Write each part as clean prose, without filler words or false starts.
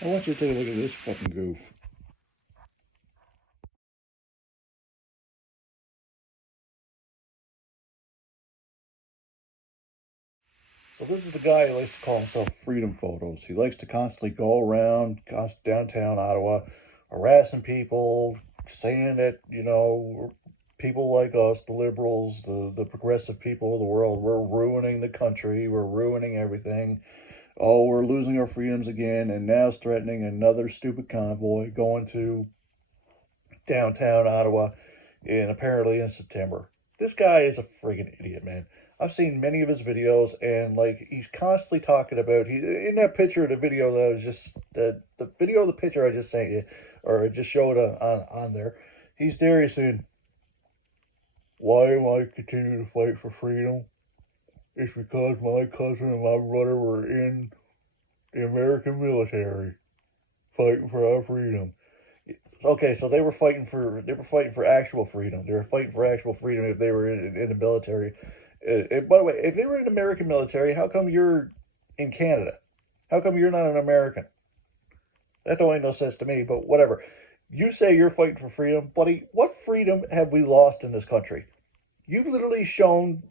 I want you to take a look at this fucking goof. So this is the guy who likes to call himself Freedom Photos. He likes to constantly go around downtown Ottawa, harassing people, saying that, people like us, the liberals, the progressive people of the world, we're ruining the country, we're ruining everything. Oh, we're losing our freedoms again, and now it's threatening another stupid convoy going to downtown Ottawa apparently in September. This guy is a friggin' idiot, man. I've seen many of his videos, and like he's constantly talking about he in that picture of the video that I was just the video of the picture I just sent you, or I just showed on there. He's there. He's saying, "Why am I continuing to fight for freedom? It's because my cousin and my brother were in the American military, fighting for our freedom." Okay, so they were fighting for actual freedom. They were fighting for actual freedom if they were in the military. And by the way, if they were in the American military, how come you're in Canada? How come you're not an American? That don't make no sense to me. But whatever. You say you're fighting for freedom, buddy. What freedom have we lost in this country? You've literally shown,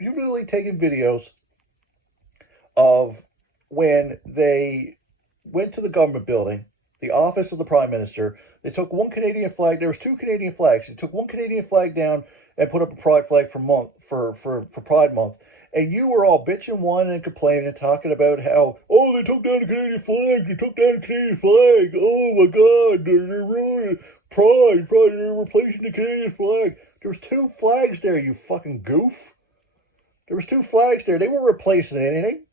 you've literally taken videos of when they went to the government building, the office of the prime minister. They took one Canadian flag. There was two Canadian flags. They took one Canadian flag down and put up a pride flag for Pride Month. And you were all bitching, whining, and complaining, and talking about how, oh, they took down the Canadian flag. They took down the Canadian flag. Oh my God, they're ruining Pride. They're replacing the Canadian flag. There was two flags there, you fucking goof. There was two flags there. They weren't replacing anything.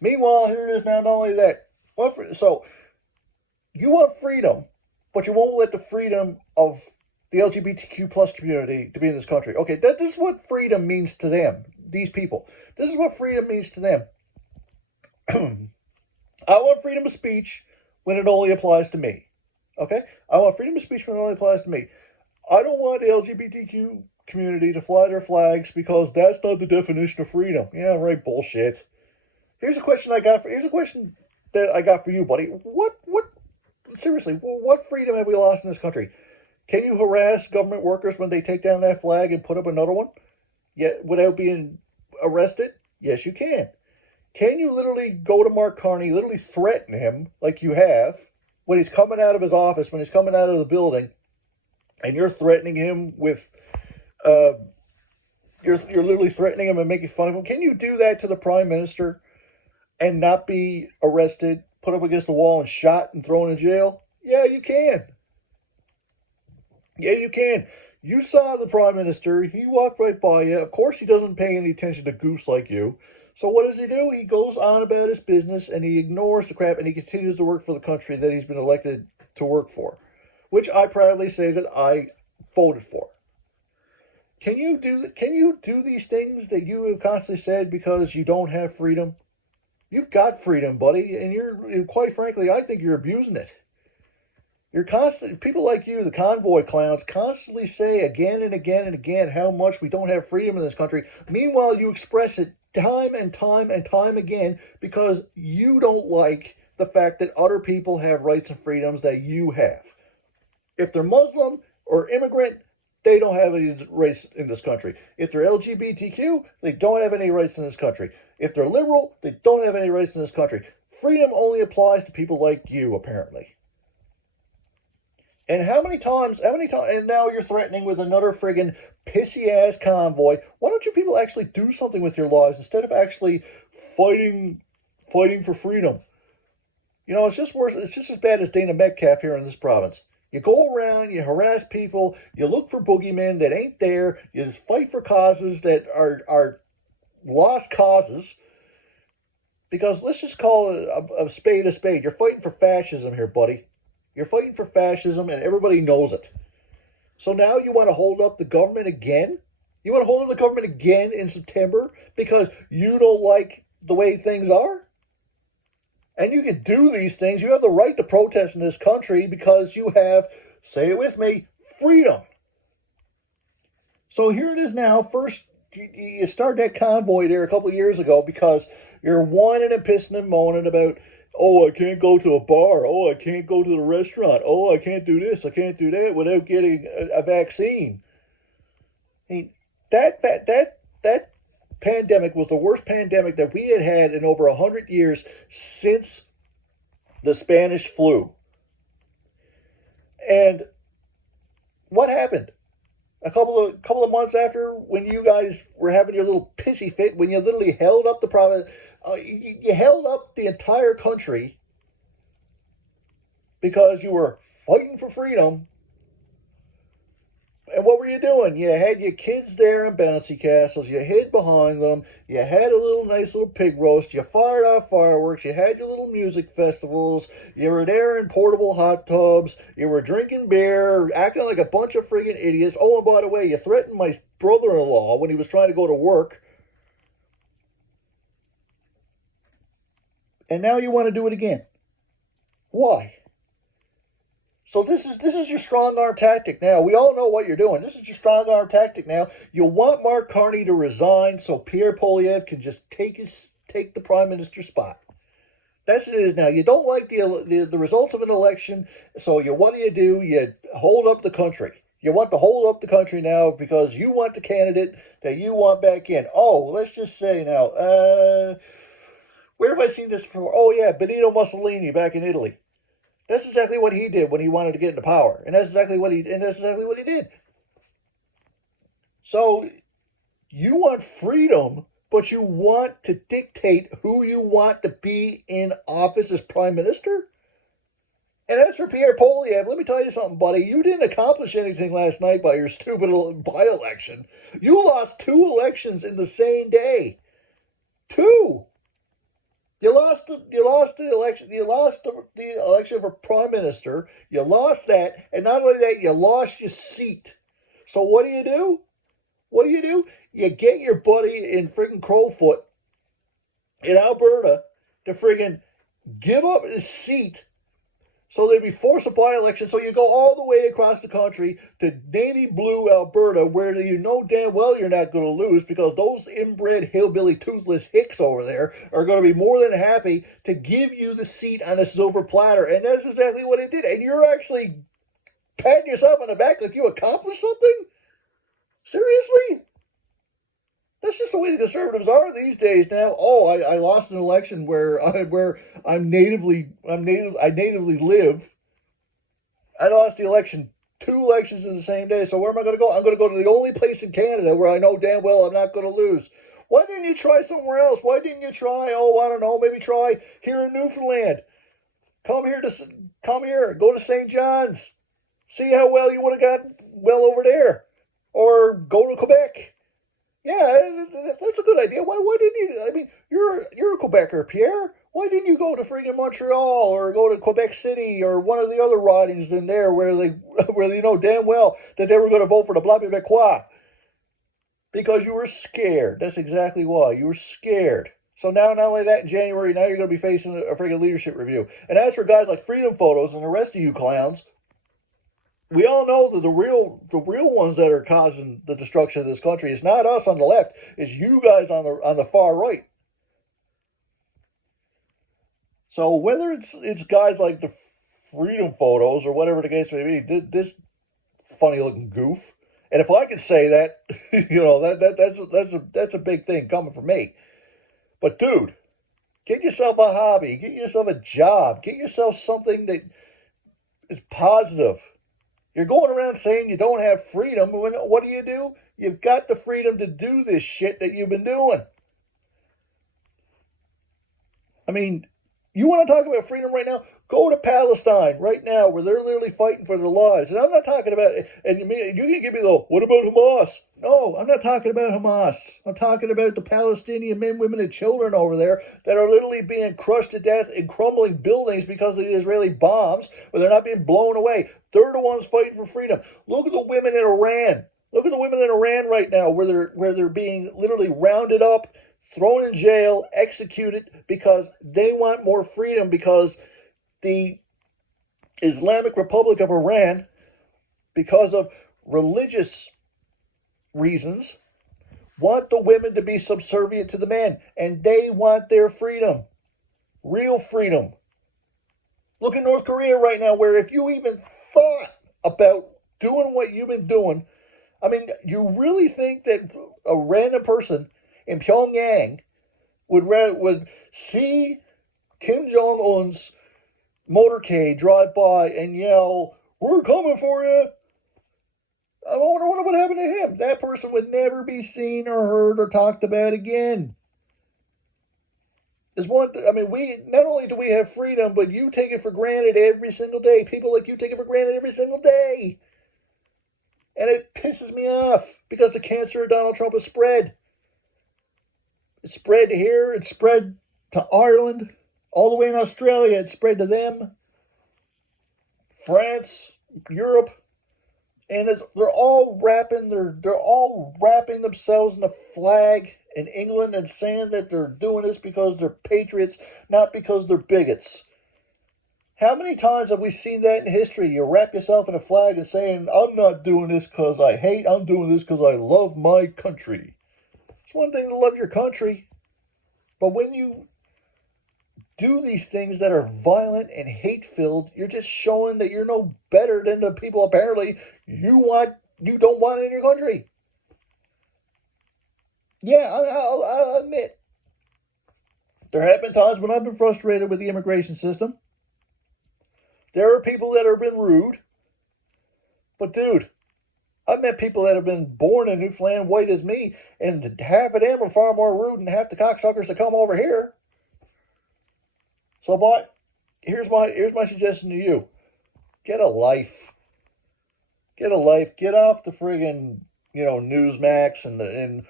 Meanwhile, here it is now. Not only that, so you want freedom, but you won't let the freedom of the LGBTQ plus community to be in this country. Okay, this is what freedom means to them. These people. This is what freedom means to them. I want freedom of speech when it only applies to me. Okay, I want freedom of speech when it only applies to me. I don't want the LGBTQ community to fly their flags because that's not the definition of freedom. Yeah, right. Bullshit. Here's a question I got for. Here's a question that I got for you, buddy. What? Seriously, what freedom have we lost in this country? Can you harass government workers when they take down that flag and put up another one? Yet without being arrested? Yes, you can. Can you literally go to Mark Carney, literally threaten him like you have when he's coming out of his office, when he's coming out of the building, and you're threatening him with, uh, you're literally threatening him and making fun of him? Can you do that to the prime minister and not be arrested, put up against the wall, and shot and thrown in jail? Yeah, you can. Yeah, you can. You saw the prime minister. He walked right by you. Of course, he doesn't pay any attention to goofs like you. So what does he do? He goes on about his business and he ignores the crap and he continues to work for the country that he's been elected to work for, which I proudly say that I voted for. Can you do these things that you have constantly said because you don't have freedom? You've got freedom, buddy, and you're quite frankly, I think you're abusing it. You're constantly people like you, the convoy clowns, constantly say again and again and again how much we don't have freedom in this country. Meanwhile, you express it time and time and time again because you don't like the fact that other people have rights and freedoms that you have. If they're Muslim or immigrant, they don't have any rights in this country. If they're LGBTQ, they don't have any rights in this country. If they're liberal, they don't have any rights in this country. Freedom only applies to people like you, apparently. And and now you're threatening with another friggin' pissy ass convoy. Why don't you people actually do something with your lives instead of actually fighting, fighting for freedom? It's just worse. It's just as bad as Dana Metcalf here in this province. You go around, you harass people, you look for boogeymen that ain't there, you fight for causes that are lost causes. Because let's just call it a spade a spade. You're fighting for fascism here, buddy. You're fighting for fascism, and everybody knows it. So now you want to hold up the government again? You want to hold up the government again in September because you don't like the way things are? And you can do these things. You have the right to protest in this country because you have, say it with me, freedom. So here it is now. First, you started that convoy there a couple of years ago because you're whining and pissing and moaning about Oh, I can't go to a bar. Oh, I can't go to the restaurant. Oh, I can't do this. I can't do that without getting a vaccine. I mean, that pandemic was the worst pandemic that we had had in over 100 years since the Spanish flu. And what happened? A couple of months after, when you guys were having your little pissy fit, when you literally held up the province, you held up the entire country because you were fighting for freedom. And what were you doing? You had your kids there in bouncy castles. You hid behind them. You had a little nice little pig roast. You fired off fireworks. You had your little music festivals. You were there in portable hot tubs. You were drinking beer, acting like a bunch of friggin' idiots. Oh, and by the way, you threatened my brother-in-law when he was trying to go to work. And now you want to do it again. Why? So this is your strong arm tactic now. We all know what you're doing. This is your strong arm tactic now. You want Mark Carney to resign so Pierre Poilievre can just take the prime minister's spot. That's what it is now. You don't like the results of an election, so what do? You hold up the country. You want to hold up the country now because you want the candidate that you want back in. Oh, let's just say now, where have I seen this before? Oh yeah, Benito Mussolini back in Italy. That's exactly what he did when he wanted to get into power, and that's exactly what he did. So you want freedom, but you want to dictate who you want to be in office as prime minister? And as for Pierre Poilievre, let me tell you something, buddy. You didn't accomplish anything last night by your stupid by-election. You lost 2 elections in the same day. 2. You lost the election. You lost the election for prime minister. You lost that, and not only that, you lost your seat. So what do? What do? You get your buddy in friggin' Crowfoot in Alberta to friggin' give up his seat so there'd be forced a by-election. So you go all the way across the country to navy blue Alberta, where you know damn well you're not going to lose because those inbred hillbilly toothless hicks over there are going to be more than happy to give you the seat on a silver platter. And that's exactly what it did. And you're actually patting yourself on the back like you accomplished something? Seriously? That's just the way the conservatives are these days now. Oh, I lost an election where I natively live. I lost the election, 2 elections in the same day. So where am I going to go? I'm going to go to the only place in Canada where I know damn well I'm not going to lose. Why didn't you try somewhere else? Why didn't you try? Oh, I don't know. Maybe try here in Newfoundland. Come here. Go to St. John's. See how well you would have got well over there, or go to Quebec. Yeah, that's a good idea. Why didn't you? I mean, you're a Quebecer, Pierre. Why didn't you go to friggin' Montreal or go to Quebec City or one of the other ridings in there where they know damn well that they were going to vote for the Bloc Québécois? Because you were scared. That's exactly why. You were scared. So now, not only that, in January, now you're going to be facing a friggin' leadership review. And as for guys like Freedom Photos and the rest of you clowns, we all know that the real ones that are causing the destruction of this country is not us on the left, it's you guys on the far right. So whether it's guys like the Freedom Photos or whatever the case may be, this funny looking goof, and if I could say that, that's a big thing coming from me. But dude, get yourself a hobby, get yourself a job, get yourself something that is positive. You're going around saying you don't have freedom. What do? You've got the freedom to do this shit that you've been doing. I mean, you want to talk about freedom right now? Go to Palestine right now, where they're literally fighting for their lives. And I'm not talking about, and you can give me the, what about Hamas? No, I'm not talking about Hamas. I'm talking about the Palestinian men, women, and children over there that are literally being crushed to death in crumbling buildings because of the Israeli bombs, where they're not being blown away. They're the ones fighting for freedom. Look at the women in Iran. Look at the women in Iran right now, where they're being literally rounded up, thrown in jail, executed because they want more freedom, because the Islamic Republic of Iran, because of religious reasons, want the women to be subservient to the men, and they want their freedom, real freedom, Look at North Korea right now, where if you even thought about doing what you've been doing, I mean, you really think that a random person in Pyongyang would see Kim Jong Un's motorcade drive by and yell, "We're coming for you"? I wonder what would happen to him. That person would never be seen or heard or talked about again. Is one. I mean, we not only do we have freedom, but you take it for granted every single day. People like you take it for granted every single day, and it pisses me off because the cancer of Donald Trump has spread. It spread here. It spread to Ireland, all the way in Australia. It spread to them, France, Europe, and they're all wrapping themselves in the flag in England and saying that they're doing this because they're patriots, not because they're bigots. How many times have we seen that in history? You wrap yourself in a flag and saying, "I'm not doing this because I hate, I'm doing this because I love my country." It's one thing to love your country, but when you do these things that are violent and hate-filled, you're just showing that you're no better than the people apparently you don't want in your country. Yeah, I'll admit, there have been times when I've been frustrated with the immigration system. There are people that have been rude. But, dude, I've met people that have been born in Newfoundland white as me, and half of them are far more rude than half the cocksuckers that come over here. So, boy, here's my suggestion to you. Get a life. Get a life. Get off the friggin', Newsmax and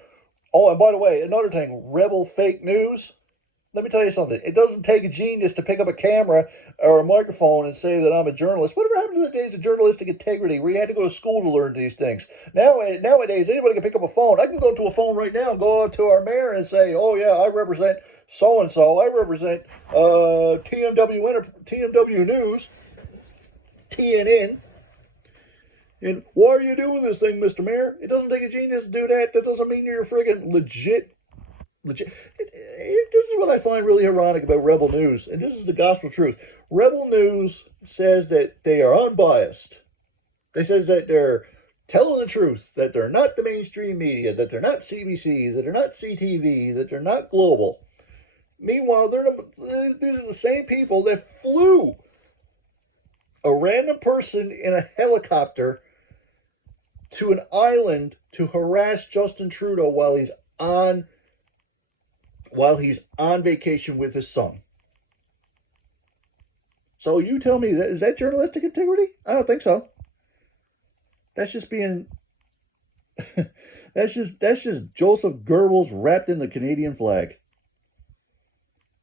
oh, and by the way, another thing, rebel fake news. Let me tell you something. It doesn't take a genius to pick up a camera or a microphone and say that I'm a journalist. Whatever happened to the days of journalistic integrity where you had to go to school to learn these things? Nowadays, anybody can pick up a phone. I can go to a phone right now and go out to our mayor and say, "Oh yeah, I represent so-and-so. I represent TMW News, TNN. And why are you doing this thing, Mr. Mayor?" It doesn't take a genius to do that. That doesn't mean you're friggin' legit. This is what I find really ironic about Rebel News, and this is the gospel truth. Rebel News says that they are unbiased. They says that they're telling the truth, that they're not the mainstream media, that they're not CBC, that they're not CTV, that they're not global. Meanwhile, these are the same people that flew a random person in a helicopter to an island to harass Justin Trudeau while he's on vacation with his son. So you tell me, is that journalistic integrity? I don't think so. That's just being that's just Joseph Goebbels wrapped in the Canadian flag.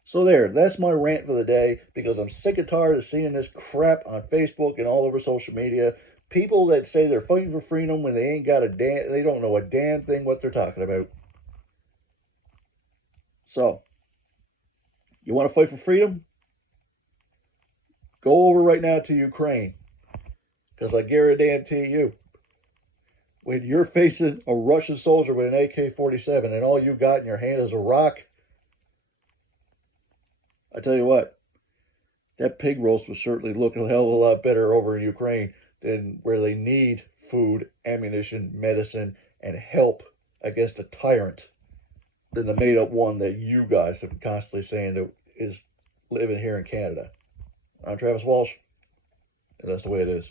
So that's my rant for the day, because I'm sick and tired of seeing this crap on Facebook and all over social media. People that say they're fighting for freedom when they don't know a damn thing what they're talking about. So, you want to fight for freedom? Go over right now to Ukraine. Because I guarantee you, when you're facing a Russian soldier with an AK-47 and all you got in your hand is a rock, I tell you what, that pig roast will certainly look a hell of a lot better over in Ukraine than where they need food, ammunition, medicine, and help against a tyrant than the made-up one that you guys have been constantly saying that is living here in Canada. I'm Travis Walsh, and that's the way it is.